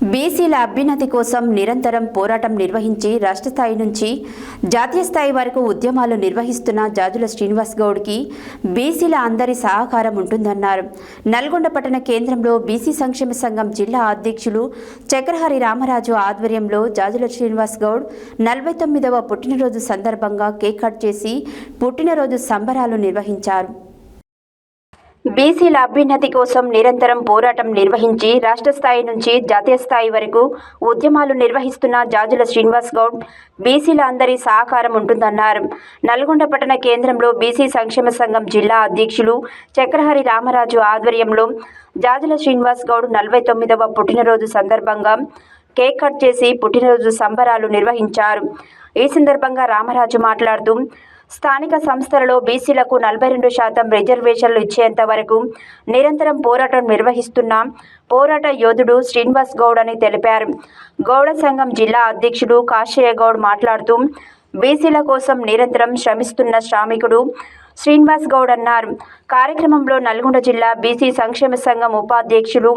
బీసీల అభ్యున్నతి కోసం నిరంతరం పోరాటం నిర్వహించి రాష్ట్ర స్థాయి నుంచి జాతీయ స్థాయి వరకు ఉద్యమాలు నిర్వహిస్తున్న జాజుల శ్రీనివాస్ గౌడ్కి బీసీల అందరి సహకారం ఉంటుందన్నారు. నల్గొండ పట్టణ కేంద్రంలో బీసీ సంక్షేమ సంఘం జిల్లా అధ్యక్షులు చక్రహరి రామరాజు ఆధ్వర్యంలో జాజుల శ్రీనివాస్ గౌడ్ 49వ పుట్టినరోజు సందర్భంగా కేక్ కట్ చేసి పుట్టినరోజు సంబరాలు నిర్వహించారు. బీసీల అభ్యున్నతి కోసం నిరంతరం పోరాటం నిర్వహించి రాష్ట్ర స్థాయి నుంచి జాతీయ స్థాయి వరకు ఉద్యమాలు నిర్వహిస్తున్న జాజుల శ్రీనివాస్ గౌడ్ బీసీల అందరి సహకారం ఉంటుందన్నారు. నల్గొండ పట్టణ కేంద్రంలో బీసీ సంక్షేమ సంఘం జిల్లా అధ్యక్షులు చక్రహరి రామరాజు ఆధ్వర్యంలో జాజుల శ్రీనివాస్ గౌడ్ 49వ పుట్టినరోజు సందర్భంగా కేక్ కట్ చేసి పుట్టినరోజు సంబరాలు నిర్వహించారు. ఈ సందర్భంగా రామరాజు మాట్లాడుతూ స్థానిక సంస్థలలో బీసీలకు 42% రిజర్వేషన్లు ఇచ్చేంత వరకు నిరంతరం పోరాటం నిర్వహిస్తున్న పోరాట యోధుడు శ్రీనివాస్ గౌడ్ అని తెలిపారు. గౌడ సంఘం జిల్లా అధ్యక్షుడు కాశయ్య గౌడ్ మాట్లాడుతూ బీసీల కోసం నిరంతరం శ్రమిస్తున్న శ్రామికుడు శ్రీనివాస్ గౌడ్ అన్నారు. కార్యక్రమంలో నల్గొండ జిల్లా బీసీ సంక్షేమ సంఘం ఉపాధ్యక్షులు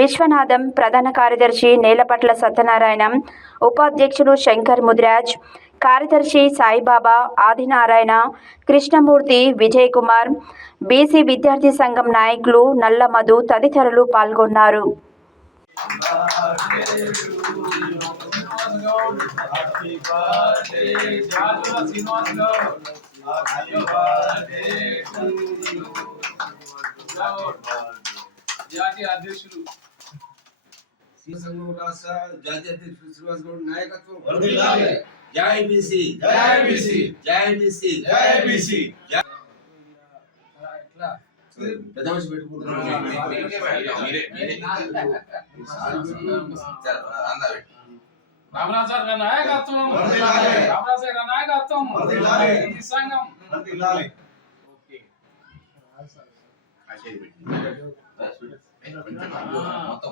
విశ్వనాథం, ప్రధాన కార్యదర్శి నేలపట్ల సత్యనారాయణ, ఉపాధ్యక్షులు శంకర్ ముదిరాజ్, కార్యదర్శి సాయిబాబా, ఆదినారాయణ, కృష్ణమూర్తి, విజయ్ కుమార్, బీసీ విద్యార్థి సంఘం నాయకులు నల్ల మధు తదితరులు పాల్గొన్నారు. జాతీయ అధ్యక్షులు శ్రీనివాస్ గౌడ్ నాయకత్వం వర్ధిల్లాలి. జై బీసీ, జై బీసీ, జై బీసీ, జై బీసీ. ఇట్లా పెద్దమనిషి పెట్టుకుంటున్నారు. రామరాజు గారి నాయకత్వం వర్ధిల్లాలి. రామరాజు గారి నాయకత్వం వర్ధిల్లాలి. ఈ సంఘం వర్ధిల్లాలి. ఓకే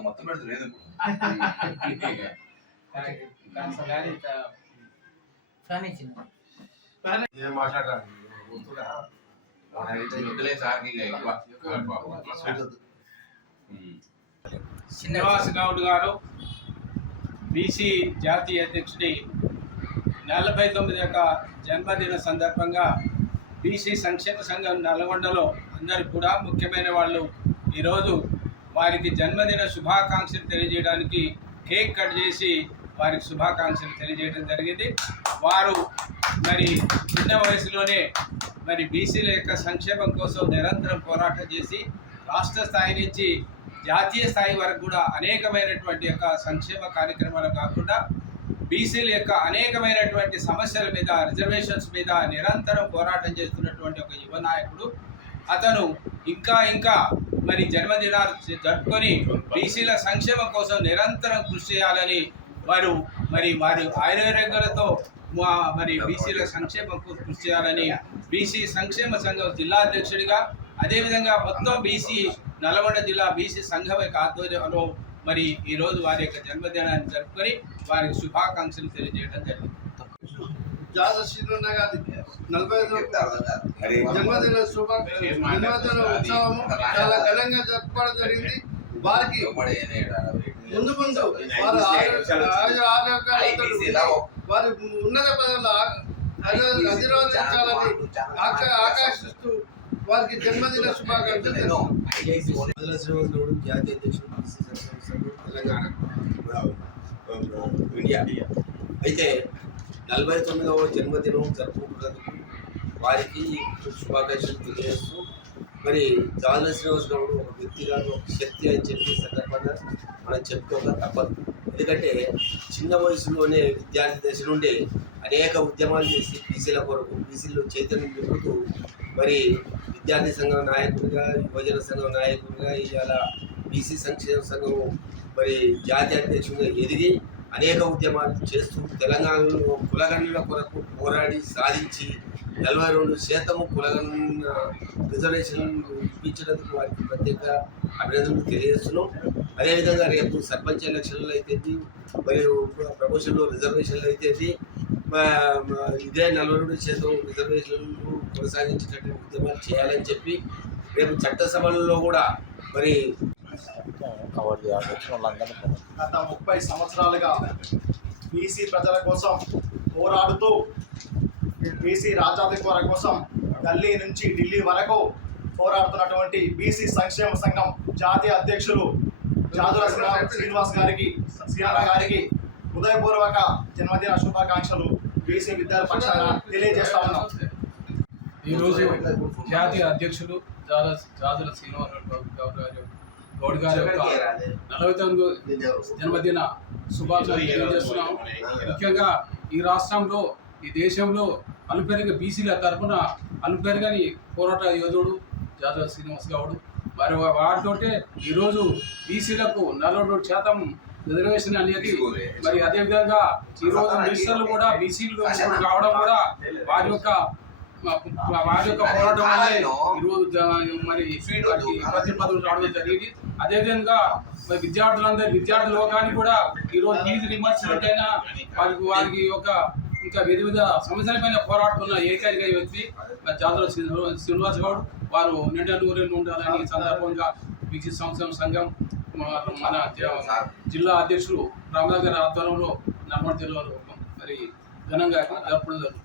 మొత్తం పెడతలేదు శ్రీనివాస్ గౌడ్ గారు బీసీ జాతీయ అధ్యక్షుడి 49వ జన్మదిన సందర్భంగా బీసీ సంక్షేమ సంఘం నల్గొండలో అందరూ కూడా ముఖ్యమైన వాళ్ళు ఈరోజు వారికి జన్మదిన శుభాకాంక్షలు తెలియజేయడానికి కేక్ కట్ చేసి వారికి శుభాకాంక్షలు తెలియజేయడం జరిగింది. వారు మరి చిన్న వయసులోనే మరి బీసీల యొక్క సంక్షేమం కోసం నిరంతరం పోరాటం చేసి రాష్ట్ర స్థాయి నుంచి జాతీయ స్థాయి వరకు కూడా అనేకమైనటువంటి యొక్క సంక్షేమ కార్యక్రమాలు కాకుండా బీసీల యొక్క అనేకమైనటువంటి సమస్యల మీద, రిజర్వేషన్స్ మీద నిరంతరం పోరాటం చేస్తున్నటువంటి ఒక యువ నాయకుడు. అతను ఇంకా మరి జన్మదినాలు జరుపుకొని బీసీల సంక్షేమం కోసం నిరంతరం కృషి చేయాలని వారి ఆరోగ్యాలతో మరి బీసీల సంక్షేమం కృషి చేయాలని బీసీ సంక్షేమ సంఘం జిల్లా అధ్యక్షుడిగా, అదేవిధంగా మొత్తం బీసీ నల్గొండ జిల్లా బీసీ సంఘం యొక్క ఆధ్వర్యంలో మరి ఈరోజు వారి యొక్క జన్మదినాన్ని జరుపుకొని వారికి శుభాకాంక్షలు తెలియజేయడం జరిగింది. జన్మదిన ఉత్సవము చాలా ఘనంగా జరుపుకోవడం జరిగింది. వారికి ముందు వారి వారి ఉన్నత పదవులు అధిరోధించాలని ఆకాశిస్తూ వారికి జన్మదిన శుభాకాంక్షలు. జాతీయ అధ్యక్షుడు తెలంగాణ ఇండియా అయితే 49వ జన్మదినం జరుపుకుంటున్నందుకు వారికి శుభాకాంక్షలు తెలియజేస్తూ మరి జాజుల శ్రీనివాస్ గౌడ్ ఒక వ్యక్తిగా ఒక శక్తి అని చెప్పి సందర్భంగా మనం చెప్పుకోక తప్పదు. ఎందుకంటే చిన్న వయసులోనే విద్యార్థి దశ నుండి అనేక ఉద్యమాలు చేసి బీసీల కొరకు బీసీలో చైతన్యం నింపుతూ మరి విద్యార్థి సంఘం నాయకుడిగా, యువజన సంఘం నాయకుడిగా, ఇవాళ బీసీ సంక్షేమ సంఘం మరి జాతీయ అధ్యక్షుడిగా ఎదిగి అనేక ఉద్యమాలు చేస్తూ తెలంగాణలో కులగణుల కొరకు పోరాడి సాధించి 42% కులగణ రిజర్వేషన్ ఇప్పించినందుకు వారికి ప్రత్యేక అభినందనలు తెలియజేస్తున్నాం. అదేవిధంగా రేపు సర్పంచ్ ఎలక్షన్లు అయితే మరియు ప్రమోషన్లో రిజర్వేషన్లు అయితే ఇదే 42% రిజర్వేషన్లు కొనసాగించేటటువంటి ఉద్యమాలు చేయాలని చెప్పి రేపు చట్టసభలలో కూడా మరి వాడి వచ్చిన వాళ్ళందరినీ గత 30 సంవత్సరాలుగా బీసీ ప్రజల కోసం పోరాడుతూ బీసీ రాజ్యాధికార కోసం ఢిల్లీ నుంచి ఢిల్లీ వరకు పోరాడుతున్నటువంటి బీసీ సంక్షేమ సంఘం జాతీయ అధ్యక్షులు జాజుల శ్రీనివాస్ గారికి శ్రీరాణ గారికి హృదయపూర్వక జన్మదిన శుభాకాంక్షలు బీసీ విద్యార్థి పక్షాన తెలియజేస్తా ఉన్నాం. ఈరోజు జాతీయ అధ్యక్షులు జాజుల శ్రీనివాస్ గౌడ్ గారి యొక్క 49వ జన్మదిన శుభాకాంక్షలు తెలియజేస్తున్నాం. ముఖ్యంగా ఈ రాష్ట్రంలో ఈ దేశంలో అలుపెరుగ బీసీల తరఫున అలుపెరుగని పోరాట యోధుడు జాజుల శ్రీనివాస్ గౌడ్. మరి వారితోటే ఈరోజు బీసీలకు 42% రిజర్వేషన్ అనేది, మరి అదేవిధంగా ఈరోజు మినిస్టర్లు కూడా బీసీలు రావడం కూడా వారి యొక్క పోరాటం వల్లే ఈరోజు మరి ప్రతి పదవులు రావడం జరిగింది. అదేవిధంగా మరి విద్యార్థి లోకానికి కూడా ఈరోజు ఫీజు రిమర్స్మెంట్ అయినా వారికి ఒక ఇంకా వివిధ సమస్యలపైన పోరాడుతున్న ఏకైక వ్యక్తి జాజుల శ్రీనివాస్ గౌడ్. వారు నిండా నూరేళ్ళు ఉండాలని సందర్భంగా బీసీ సంక్షేమ సంఘం మన జిల్లా అధ్యక్షులు రామనగర్ ఆధ్వర్యంలో నర్మల్ జిల్లాలో మరి ఘనంగా జరపడం జరుగుతుంది.